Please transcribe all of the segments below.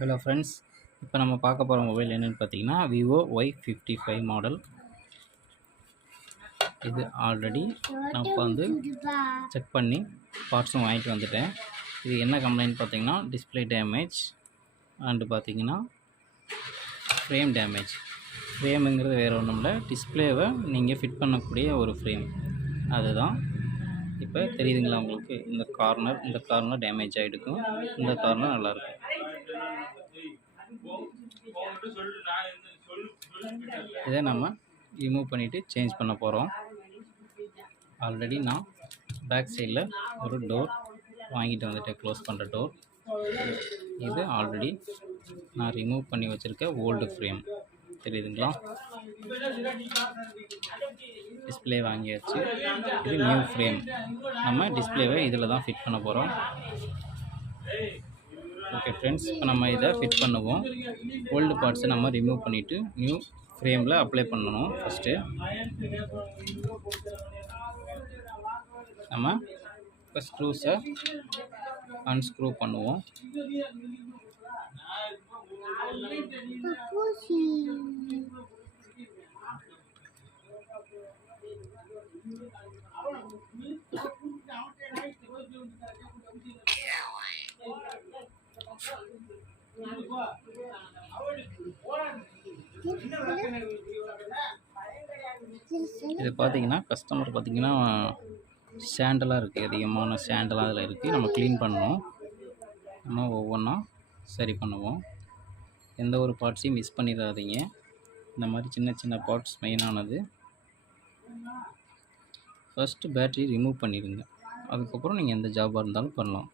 Hello friends, இப்போ நம்ம பார்க்க போகிற மொபைல் என்னென்னு பார்த்தீங்கன்னா vivo y55 மாடல். இது ஆல்ரெடி நான் இப்போ வந்து செக் பண்ணி பார்ட்ஸும் வாங்கிட்டு வந்துட்டேன். இது என்ன கம்ப்ளைண்ட் பார்த்தீங்கன்னா டிஸ்பிளே டேமேஜ் அண்டு பார்த்தீங்கன்னா ஃப்ரேம் டேமேஜ். ஃப்ரேமுங்கிறது வேறு ஒன்றும் இல்லை, டிஸ்பிளேவை நீங்கள் ஃபிட் பண்ணக்கூடிய ஒரு ஃப்ரேம் அதுதான். இப்போ தெரியுதுங்களா உங்களுக்கு? இந்த கார்னர் டேமேஜ் ஆகிருக்கும், இந்த கார்னர் நல்லாயிருக்கும். இதை நம்ம ரிமூவ் பண்ணிவிட்டு சேஞ்ச் பண்ண போகிறோம். ஆல்ரெடி நான் பேக் சைடில் ஒரு டோர் வாங்கிட்டு வந்துட்டேன், க்ளோஸ் பண்ணுற டோர். இது ஆல்ரெடி நான் ரிமூவ் பண்ணி வச்சுருக்க ஓல்டு ஃப்ரேம் தெரியுதுங்களா? டிஸ்பிளே வாங்கியாச்சு, இது நியூ ஃப்ரேம். நம்ம டிஸ்பிளேவை இதில் தான் ஃபிட் பண்ண போகிறோம். ஓகே ஃப்ரெண்ட்ஸ், இப்போ நம்ம இதை ஃபிட் பண்ணுவோம். ஓல்டு பார்ட்ஸை நம்ம ரிமூவ் பண்ணிவிட்டு நியூ ஃப்ரேமில் அப்ளை பண்ணணும். ஃபஸ்ட்டு நம்ம இப்போ ஸ்க்ரூஸை அன்ஸ்க்ரூ பண்ணுவோம். இது பார்த்தீங்கன்னா கஸ்டமர் பார்த்தீங்கன்னா சாண்டலாக இருக்குது, அதிகமான சாண்டலாக அதில் இருக்குது. நம்ம க்ளீன் பண்ணணும். நம்ம ஒவ்வொன்றா சரி பண்ணுவோம். எந்த ஒரு பார்ட்ஸையும் மிஸ் பண்ணிடாதீங்க. இந்த மாதிரி சின்ன சின்ன பார்ட்ஸ் மெயினானது. ஃபஸ்ட்டு பேட்ரி ரிமூவ் பண்ணிடுங்க, அதுக்கப்புறம் நீங்கள் எந்த ஜாபாக இருந்தாலும் பண்ணலாம்.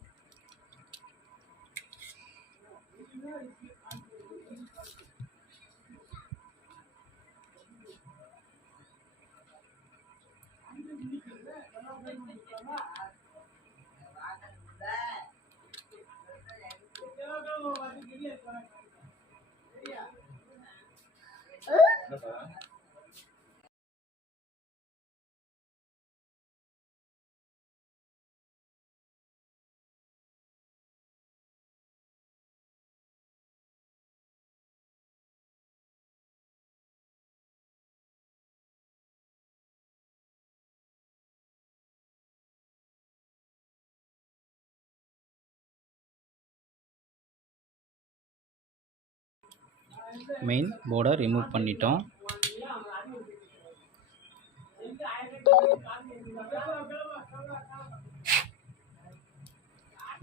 மெயின் போர்டை ரிமூவ் பண்ணிட்டோம்.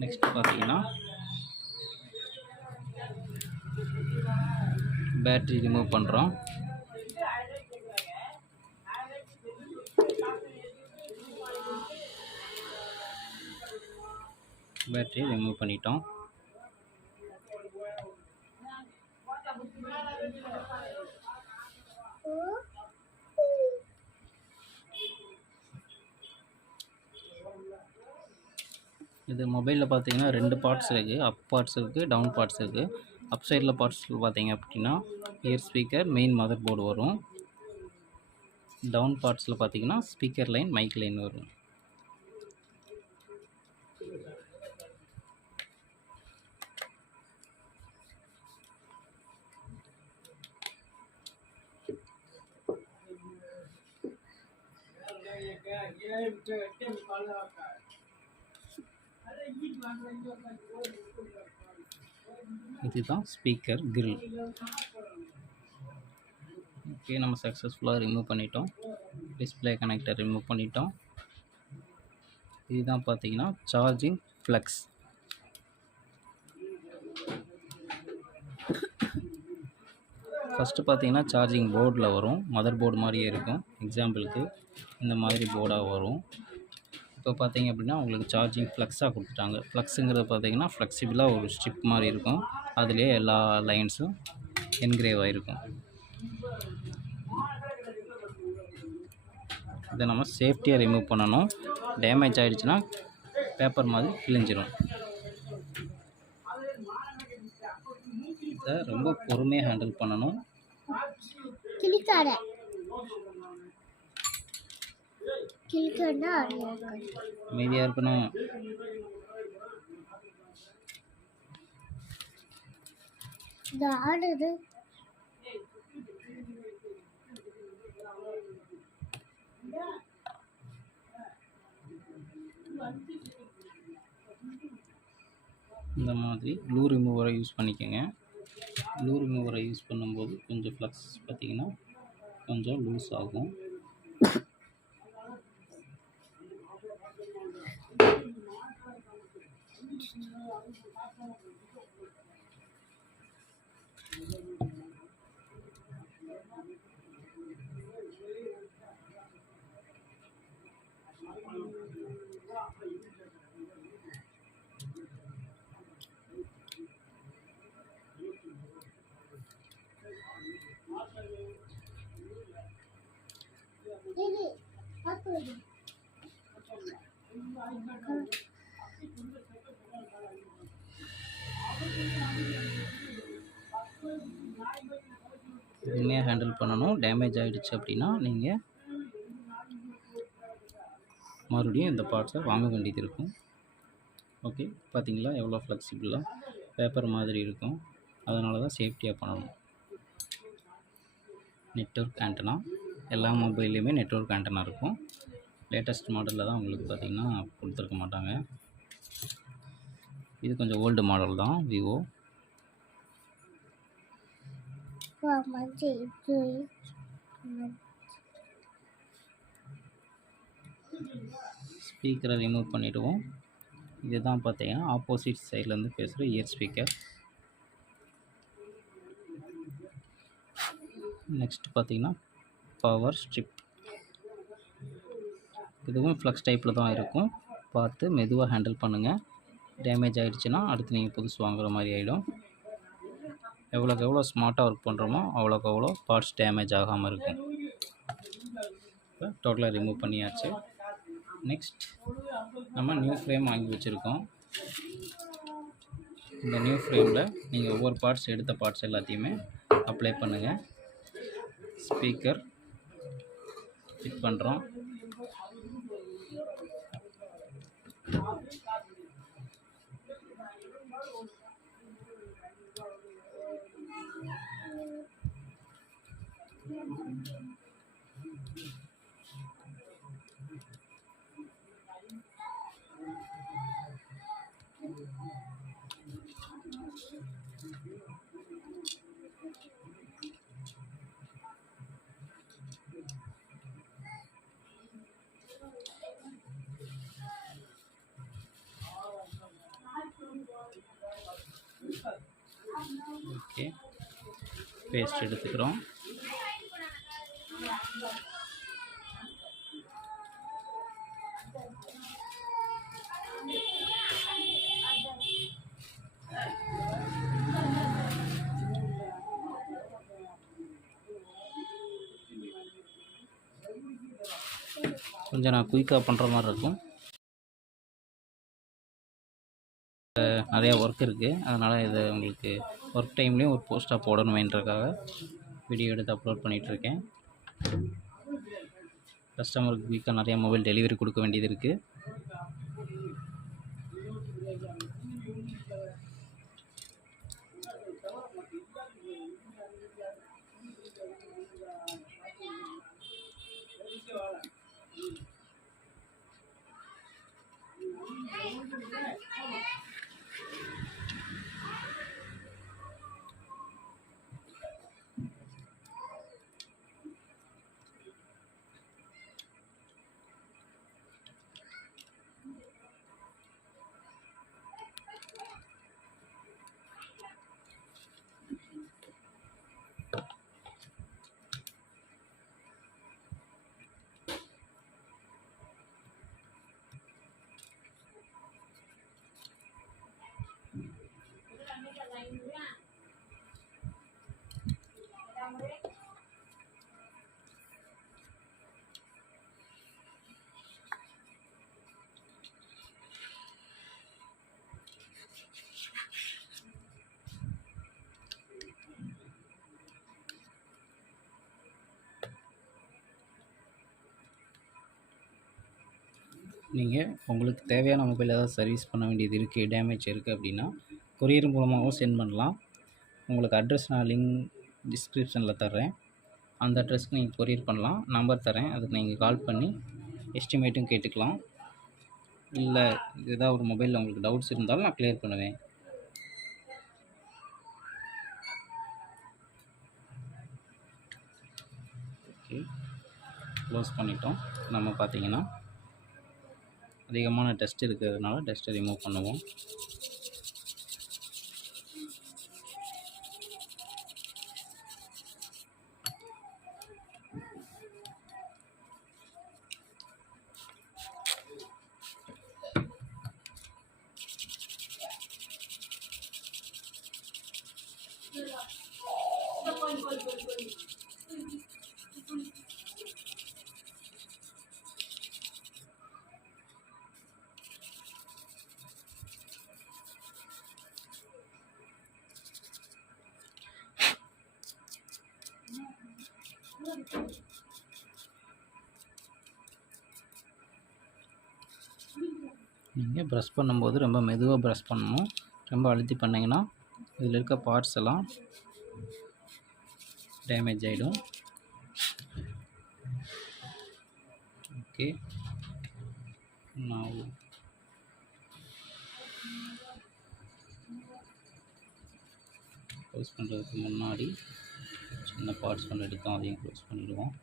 நெக்ஸ்ட் பார்த்தீங்கன்னா பேட்ரி ரிமூவ் பண்ணுறோம். பேட்ரி ரிமூவ் பண்ணிட்டோம். இது மொபைலில் பார்த்தீங்கன்னா ரெண்டு பார்ட்ஸ் இருக்குது, அப் பார்ட்ஸ் இருக்குது, டவுன் பார்ட்ஸ் இருக்குது. அப் சைடில் பார்ட்ஸ் பார்த்தீங்க அப்படின்னா year speaker, main mother board வரும். டவுன் பார்ட்ஸில் பார்த்தீங்கன்னா ஸ்பீக்கர் லைன், மைக் லைன் வரும். இதுதான் ஸ்பீக்கர் கிரில். ஓகே, நம்ம சக்ஸஸ்ஃபுல்லாக ரிமூவ் பண்ணிட்டோம். டிஸ்பிளே கனெக்டர் ரிமூவ் பண்ணிட்டோம். இதுதான் பார்த்தீங்கன்னா சார்ஜிங் ஃப்ளக்ஸ். ஃபஸ்ட்டு பார்த்தீங்கன்னா சார்ஜிங் போர்டில் வரும், மதர் போர்டு மாதிரியே இருக்கும். எக்ஸாம்பிளுக்கு இந்த மாதிரி போர்டாக வரும். இப்போ பார்த்தீங்க அப்படின்னா உங்களுக்கு சார்ஜிங் ஃப்ளக்ஸாக கொடுத்துட்டாங்க. ஃப்ளக்ஸுங்கிறது பார்த்தீங்கன்னா ஃப்ளெக்சிபிளாக ஒரு ஸ்ட்ரிப் மாதிரி இருக்கும், அதுலேயே எல்லா லைன்ஸும் என்கிரேவ் ஆகிருக்கும். இதை நம்ம சேஃப்டியாக ரிமூவ் பண்ணணும். டேமேஜ் ஆகிடுச்சுன்னா பேப்பர் மாதிரி கிழிஞ்சிரும். இதை ரொம்ப பொறுமையாக ஹேண்டில் பண்ணணும். அமைதியாக இருக்கணும். இந்த மாதிரி க்ளூ ரிமூவரை யூஸ் பண்ணிக்கோங்க. க்ளூ ரிமூவரை யூஸ் பண்ணும்போது கொஞ்சம் ஃப்ளக்ஸ் பார்த்திங்கன்னா கொஞ்சம் லூஸ் ஆகும். உண்மையாக ஹேண்டில் பண்ணணும். டேமேஜ் ஆகிடுச்சு அப்படின்னா நீங்கள் மறுபடியும் இந்த பார்ட்ஸை வாங்க வேண்டியது இருக்கும். ஓகே, பார்த்தீங்களா எவ்வளோ ஃப்ளெக்சிபிளாக பேப்பர் மாதிரி இருக்கும். அதனால தான் சேஃப்டியாக பண்ணணும். நெட்வொர்க் ஆண்டனா எல்லா மொபைல்லையுமே நெட்வொர்க் ஆண்டனா இருக்கும். லேட்டஸ்ட் மாடலில் தான் உங்களுக்கு பார்த்திங்கன்னா கொடுத்துருக்க மாட்டாங்க. இது கொஞ்சம் ஓல்டு மாடல் தான், விவோ. ஸ்பீக்கரை ரிமூவ் பண்ணிவிடுவோம். இதுதான் பார்த்தீங்கன்னா ஆப்போசிட் சைட்லேருந்து பேசுகிற இயர் ஸ்பீக்கர். நெக்ஸ்ட் பார்த்தீங்கன்னா பவர் ஸ்ட்ரிப். இதுவும் ஃப்ளக்ஸ் டைப்பில் தான் இருக்கும். பார்த்து மெதுவாக ஹேண்டில் பண்ணுங்கள். டேமேஜ் ஆகிடுச்சுன்னா அடுத்து நீங்கள் புதுசு வாங்குகிற மாதிரி ஆகிடும். எவ்வளோக்கு எவ்வளோ ஸ்மார்ட்டாக ஒர்க் பண்ணுறோமோ அவ்வளோக்கு அவ்வளோ பார்ட்ஸ் டேமேஜ் ஆகாமல் இருக்கும். இப்போ டோட்டலாக ரிமூவ் பண்ணியாச்சு. நெக்ஸ்ட் நம்ம நியூ ஃப்ரேம் வாங்கி வச்சுருக்கோம். இந்த நியூ ஃப்ரேமில் நீங்கள் ஒவ்வொரு பார்ட்ஸ் எடுத்த பார்ட்ஸ் எல்லாத்தையுமே அப்ளை பண்ணுங்கள். ஸ்பீக்கர் ஃபிட் பண்ணுறோம். ஓகே, பேஸ்ட் எடுத்துக்கிறோம். கொஞ்சம் நான் குயிக்காக பண்ணுற மாதிரி இருக்கும். நிறையா ஒர்க் இருக்குது. அதனால் இதை உங்களுக்கு ஒர்க் டைம்லேயும் ஒரு போஸ்ட்டாக போடணுமேன்றக்காக வீடியோ எடுத்து அப்லோட் பண்ணிகிட்ருக்கேன். கஸ்டமருக்கு குயிக்காக நிறையா மொபைல் டெலிவரி கொடுக்க வேண்டியது இருக்குது. நீங்கள் உங்களுக்கு தேவையான மொபைல் ஏதாவது சர்வீஸ் பண்ண வேண்டியது இருக்குது, டேமேஜ் இருக்குது அப்படின்னா கொரியர் மூலமாகவும் சென்ட் பண்ணலாம். உங்களுக்கு அட்ரஸ் நான் லிங்க் டிஸ்கிரிப்ஷனில் தர்றேன். அந்த அட்ரஸ்க்கு நீங்கள் கொரியர் பண்ணலாம். நம்பர் தரேன், அதுக்கு நீங்கள் கால் பண்ணி எஸ்டிமேட்டும் கேட்டுக்கலாம். இல்லை ஏதாவது ஒரு மொபைலில் உங்களுக்கு டவுட்ஸ் இருந்தாலும் நான் கிளியர் பண்ணுவேன். ஓகே, க்ளோஸ் பண்ணிட்டோம். நம்ம பார்த்தீங்கன்னா அதிகமான டஸ்ட் இருக்கிறதுனால டஸ்ட்டை ரிமூவ் பண்ணுவோம். நீங்கள் ப்ரஷ் பண்ணும்போது ரொம்ப மெதுவாக ப்ரஷ் பண்ணணும். ரொம்ப அழுத்தி பண்ணிங்கன்னா இதில் இருக்க பார்ட்ஸ் எல்லாம் டேமேஜ் ஆகிடும். ஓகே, நான் க்ளோஸ் பண்ணுறதுக்கு முன்னாடி சின்ன பார்ட்ஸ் ஒன்று எடுத்தோம், அதையும் க்ளோஸ் பண்ணிடுவோம்.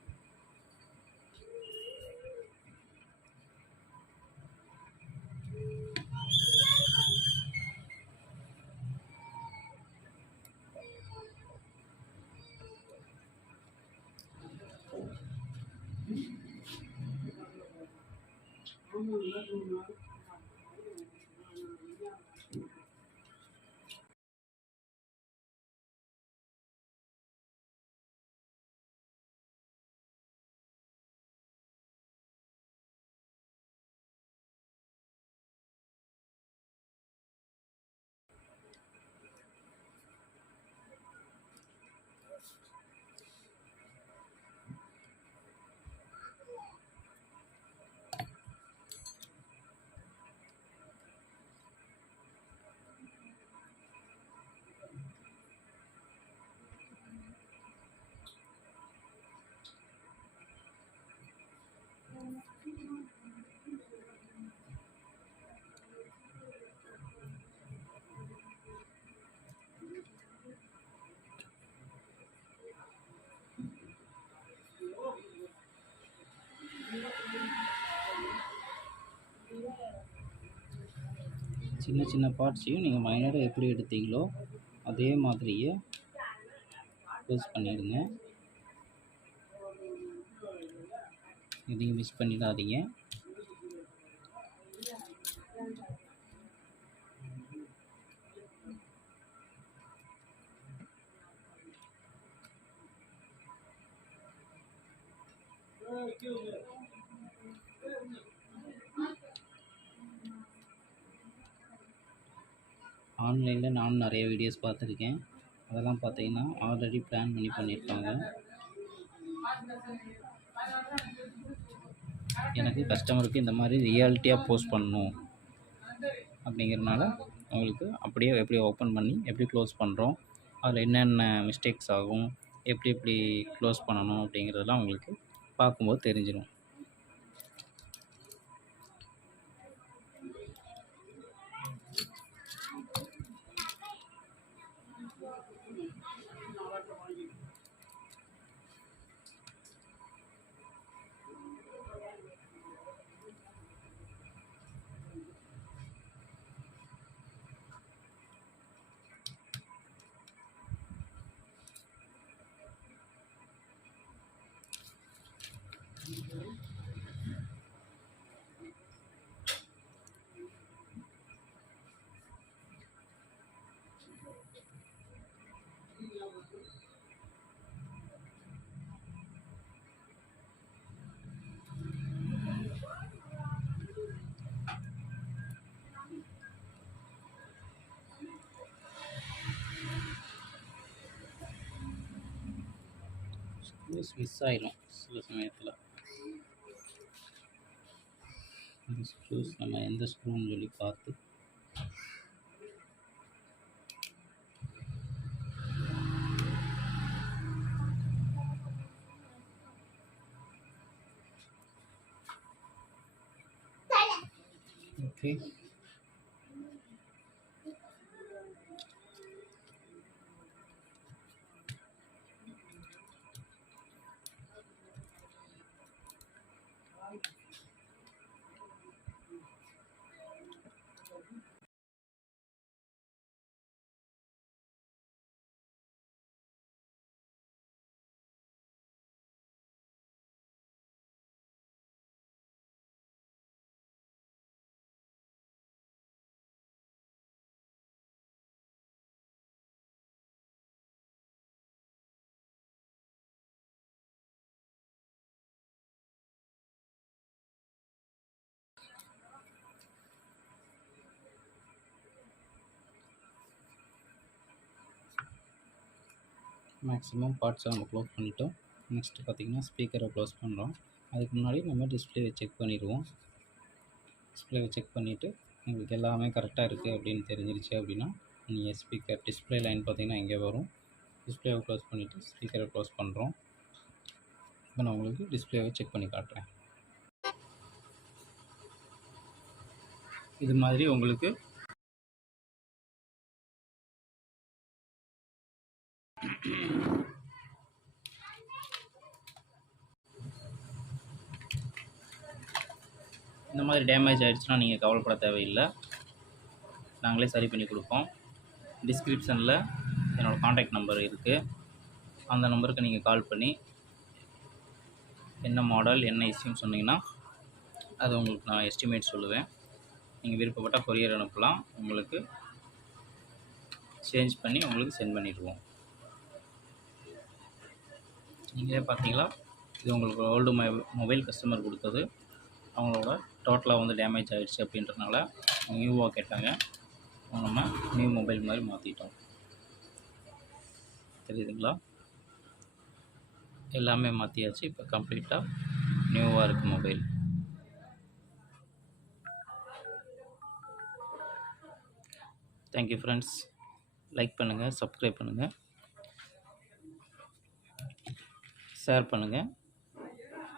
சின்ன சின்ன பார்ட்ஸையும் நீங்கள் மைனராக எப்படி எடுத்தீங்களோ அதே மாதிரியே க்ளோஸ் பண்ணிடுங்க. இதையும் மிஸ் பண்ணிடாதீங்க. ஆன்லைனில் நானும் நிறைய வீடியோஸ் பார்த்துருக்கேன். அதெல்லாம் பார்த்தீங்கன்னா ஆல்ரெடி பிளான் பண்ணி பண்ணியிருப்பாங்க. எனக்கு கஸ்டமருக்கு இந்த மாதிரி ரியாலிட்டியாக போஸ்ட் பண்ணணும் அப்படிங்கிறனால உங்களுக்கு அப்படியே எப்படி ஓப்பன் பண்ணி எப்படி க்ளோஸ் பண்ணுறோம், அதில் என்னென்ன மிஸ்டேக்ஸ் ஆகும், எப்படி எப்படி க்ளோஸ் பண்ணணும் அப்படிங்கிறதெல்லாம் உங்களுக்கு பார்க்கும்போது தெரிஞ்சிடும். மிஸ் ஆயிடும் சில சமயத்தில். இந்த ஸ்க்ரூஸ் நம்ம எந்த ஸ்க்ரூன்னு சொல்லி பார்த்து ஓகே. மேக்ஸிமம் பார்ட்ஸை நம்ம க்ளோஸ் பண்ணிட்டோம். நெக்ஸ்ட்டு பார்த்திங்கன்னா ஸ்பீக்கரை க்ளோஸ் பண்ணுறோம். அதுக்கு முன்னாடி நம்ம டிஸ்பிளேவை செக் பண்ணிடுவோம். டிஸ்பிளேவை செக் பண்ணிவிட்டு உங்களுக்கு எல்லாமே கரெக்டாக இருக்குது அப்படின்னு தெரிஞ்சிருச்சு அப்படின்னா நீங்கள் ஸ்பீக்கர் டிஸ்பிளே லைன் பார்த்திங்கன்னா இங்கே வரும். டிஸ்பிளேவை க்ளோஸ் பண்ணிவிட்டு ஸ்பீக்கரை க்ளோஸ் பண்ணுறோம். இப்போ நான் உங்களுக்கு டிஸ்பிளேவை செக் பண்ணி காட்டுறேன். இது மாதிரி உங்களுக்கு இந்த மாதிரி டேமேஜ் ஆகிடுச்சுன்னா நீங்கள் கவலைப்பட தேவையில்லை, நாங்களே சரி பண்ணி கொடுப்போம். டிஸ்கிரிப்ஷனில் என்னோடய காண்டாக்ட் நம்பர் இருக்குது. அந்த நம்பருக்கு நீங்கள் கால் பண்ணி என்ன மாடல் என்ன இஷ்யூன்னு சொன்னீங்கன்னா அது உங்களுக்கு நான் எஸ்டிமேட் சொல்லுவேன். நீங்கள் விருப்பப்பட்டால் கொரியர் அனுப்பலாம், உங்களுக்கு சேஞ்ச் பண்ணி உங்களுக்கு சென்ட் பண்ணிடுவோம். நீங்களே பார்த்தீங்களா, இது உங்களுக்கு ஓல்டு மொபைல் கஸ்டமர் கொடுத்தது. அவங்களோட டோட்டலாக வந்து டேமேஜ் ஆகிடுச்சு அப்படின்றதுனால நியூவாக கேட்டாங்க. நம்ம நியூ மொபைல் மாதிரி மாற்றிட்டோம். தெரியுதுங்களா? எல்லாமே மாற்றியாச்சு. இப்போ கம்ப்ளீட்டாக நியூவாக இருக்குது மொபைல். Thank you friends. லைக் பண்ணுங்கள், சப்ஸ்கிரைப் பண்ணுங்கள், ஷேர் பண்ணுங்கள்.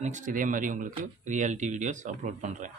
நெக்ஸ்ட் இதே மாதிரி உங்களுக்கு ரியாலிட்டி வீடியோஸ் அப்லோட் பண்ணுறேன்.